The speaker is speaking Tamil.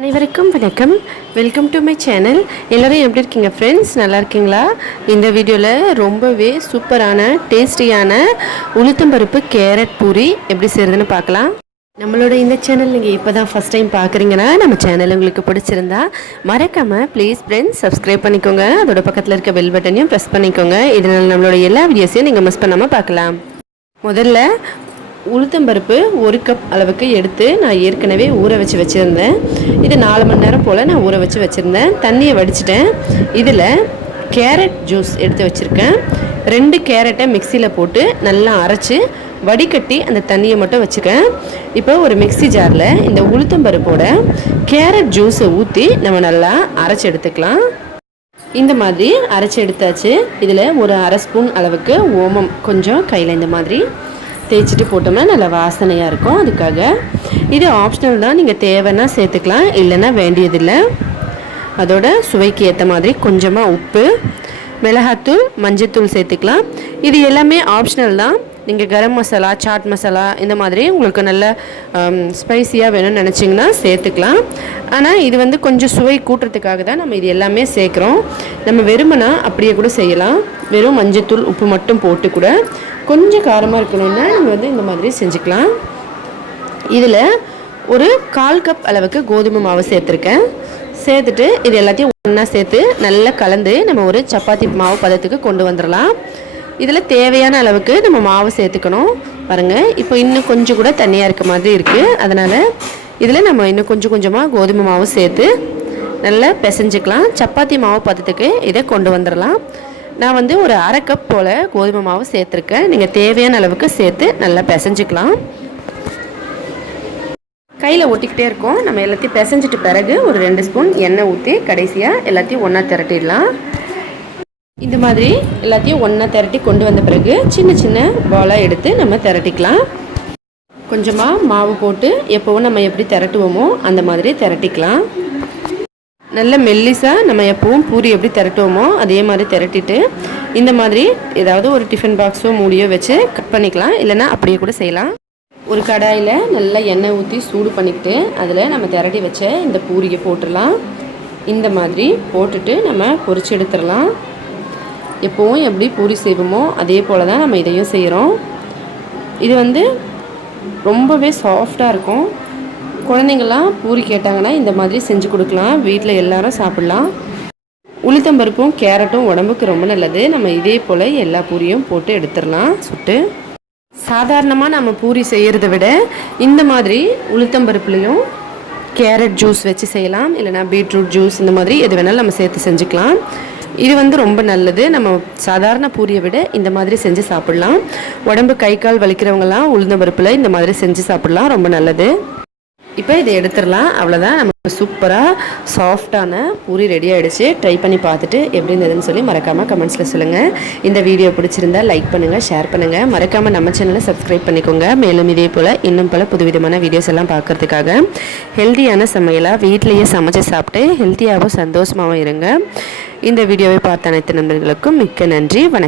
அனைவருக்கும் வணக்கம். Welcome to my channel. எல்லோரும் எப்படி இருக்கீங்க ஃப்ரெண்ட்ஸ்? நல்லா இருக்கீங்களா? இந்த வீடியோவில் ரொம்பவே சூப்பரான டேஸ்டியான உளுத்தம்பருப்பு கேரட் பூரி எப்படி செய்கிறதுன்னு பார்க்கலாம். நம்மளோட இந்த சேனல் நீங்கள் இப்போ தான் ஃபஸ்ட் டைம் பார்க்குறீங்கன்னா நம்ம சேனல் உங்களுக்கு பிடிச்சிருந்தா மறக்காமல் ப்ளீஸ் ஃப்ரெண்ட்ஸ் சப்ஸ்கிரைப் பண்ணிக்கோங்க. அதோட பக்கத்தில் இருக்க பெல் பட்டனையும் ப்ரெஸ் பண்ணிக்கோங்க. இதனால் நம்மளோட எல்லா வீடியோஸையும் நீங்கள் மிஸ் பண்ணாமல் பார்க்கலாம். முதல்ல உளுத்தம்பருப்பு 1 கப் அளவுக்கு எடுத்து நான் ஏற்கனவே ஊற வச்சுருந்தேன். இது 4 மணி நேரம் போல் நான் ஊற வச்சுருந்தேன். தண்ணியை வடிச்சிட்டேன். இதில் கேரட் ஜூஸ் எடுத்து வச்சுருக்கேன். 2 கேரட்டை மிக்சியில் போட்டு நல்லா அரைச்சி வடிகட்டி அந்த தண்ணியை மட்டும் வச்சுருக்கேன். இப்போ ஒரு மிக்சி ஜாரில் இந்த உளுத்தம்பருப்போட கேரட் ஜூஸை ஊற்றி நம்ம நல்லா அரைச்சி எடுத்துக்கலாம். இந்த மாதிரி அரைச்சி எடுத்தாச்சு. இதில் ஒரு அரை ஸ்பூன் அளவுக்கு ஓமம் கொஞ்சம் கையில் இந்த மாதிரி தேய்ச்சிட்டு போட்டோம்னா நல்லா வாசனையாக இருக்கும். அதுக்காக இது ஆப்ஷனல் தான், நீங்கள் தேவைன்னா சேர்த்துக்கலாம், இல்லைன்னா வேண்டியதில்லை. அதோட சுவைக்கு ஏற்ற மாதிரி கொஞ்சமாக உப்பு, மிளகாத்தூள், மஞ்சத்தூள் சேர்த்துக்கலாம். இது எல்லாமே ஆப்ஷனல் தான். நீங்கள் கரம் மசாலா, சாட் மசாலா இந்த மாதிரி உங்களுக்கு நல்ல ஸ்பைஸியாக வேணும்னு நினச்சிங்கன்னா சேர்த்துக்கலாம். ஆனால் இது வந்து கொஞ்சம் சுவை கூட்டுறதுக்காக தான் நம்ம இது எல்லாமே சேர்க்குறோம். நம்ம வெறுமனா அப்படியே கூட செய்யலாம். வெறும் மஞ்சத்தூள் உப்பு மட்டும் போட்டு கூட கொஞ்சம் காரமாக இருக்கணும்னா நம்ம வந்து இந்த மாதிரி செஞ்சுக்கலாம். இதில் ஒரு 1/4 கப் அளவுக்கு கோதுமை மாவு சேர்த்துருக்கேன். சேர்த்துட்டு இது எல்லாத்தையும் ஒன்றா சேர்த்து நல்லா கலந்து நம்ம ஒரு சப்பாத்தி மாவு பதத்துக்கு கொண்டு வந்துடலாம். இதில் தேவையான அளவுக்கு நம்ம மாவு சேர்த்துக்கணும். பாருங்கள், இப்போ இன்னும் கொஞ்சம் கூட தண்ணியாக இருக்க மாதிரி இருக்குது. அதனால் இதில் நம்ம இன்னும் கொஞ்சம் கொஞ்சமாக கோதுமை மாவு சேர்த்து நல்லா பிசைஞ்சிக்கலாம். சப்பாத்தி மாவு பதத்துக்கு இதை கொண்டு வந்துடலாம். நான் வந்து ஒரு 1/2 கப் போல் கோதுமை மாவு சேர்த்துருக்கேன். நீங்கள் தேவையான அளவுக்கு சேர்த்து நல்லா பிசைஞ்சிக்கலாம். கையில் ஒட்டிக்கிட்டே இருக்கோம். நம்ம எல்லாத்தையும் பிசைஞ்சிட்டு பிறகு ஒரு 2 ஸ்பூன் எண்ணெய் ஊற்றி கடைசியாக எல்லாத்தையும் ஒன்றா திரட்டிடலாம். இந்த மாதிரி எல்லாத்தையும் ஒன்றா திரட்டி கொண்டு வந்த பிறகு சின்ன சின்ன பாலாக எடுத்து நம்ம திரட்டிக்கலாம். கொஞ்சமாக மாவு போட்டு எப்போவும் நம்ம எப்படி திரட்டுவோமோ அந்த மாதிரி திரட்டிக்கலாம். நல்ல மெல்லிஸாக நம்ம எப்பவும் பூரி எப்படி திரட்டுவோமோ அதே மாதிரி திரட்டிட்டு இந்த மாதிரி ஏதாவது ஒரு டிஃபன் பாக்ஸோ மூடியோ வச்சு கட் பண்ணிக்கலாம். இல்லைன்னா அப்படியே கூட செய்யலாம். ஒரு கடாயில் நல்லா எண்ணெய் ஊற்றி சூடு பண்ணிக்கிட்டு அதில் நம்ம திரட்டி வச்ச இந்த பூரியை போட்டுடலாம். இந்த மாதிரி போட்டுட்டு நம்ம பொரிச்சு எடுத்துடலாம். எப்போவும் எப்படி பூரி செய்வோமோ அதே போல் தான் நம்ம இதையும் செய்கிறோம். இது வந்து ரொம்பவே சாஃப்டாக இருக்கும். குழந்தைங்கள்லாம் பூரி கேட்டாங்கன்னா இந்த மாதிரி செஞ்சு கொடுக்கலாம். வீட்டில் எல்லாரும் சாப்பிட்லாம். உளுத்தம்பருப்பும் கேரட்டும் உடம்புக்கு ரொம்ப நல்லது. நம்ம இதே போல் எல்லா பூரியும் போட்டு எடுத்துடலாம். சுட்டு சாதாரணமாக நம்ம பூரி செய்கிறத விட இந்த மாதிரி உளுத்தம்பருப்புலேயும் கேரட் ஜூஸ் வச்சு செய்யலாம். இல்லைனா பீட்ரூட் ஜூஸ் இந்த மாதிரி எது வேணாலும் நம்ம சேர்த்து செஞ்சுக்கலாம். இது வந்து ரொம்ப நல்லது. நம்ம சாதாரண பூரியை விட இந்த மாதிரி செஞ்சு சாப்பிட்லாம். உடம்பு கை கால் வலிக்கிறவங்கலாம் உளுந்தம்பருப்பில் இந்த மாதிரி செஞ்சு சாப்பிட்லாம். ரொம்ப நல்லது. இப்போ இதை எடுத்துடலாம். அவ்வளோதான், நமக்கு சூப்பராக சாஃப்டான பூரி ரெடி ஆகிடுச்சு. ட்ரை பண்ணி பார்த்துட்டு எப்படி இருந்ததுன்னு சொல்லி மறக்காமல் கமெண்ட்ஸில் சொல்லுங்கள். இந்த வீடியோ பிடிச்சிருந்தா லைக் பண்ணுங்கள், ஷேர் பண்ணுங்கள். மறக்காமல் நம்ம சேனலை சப்ஸ்கிரைப் பண்ணிக்கோங்க. மேலும் இதே போல் இன்னும் பல புதுவிதமான வீடியோஸ் எல்லாம் பார்க்குறதுக்காக ஹெல்த்தியான சமையலாக வீட்டிலையே சமைச்சு சாப்பிட்டு ஹெல்த்தியாகவும் சந்தோஷமாகவும் இருங்க. இந்த வீடியோவை பார்த்த அனைத்து நண்பர்களுக்கும் மிக்க நன்றி. வணக்கம்.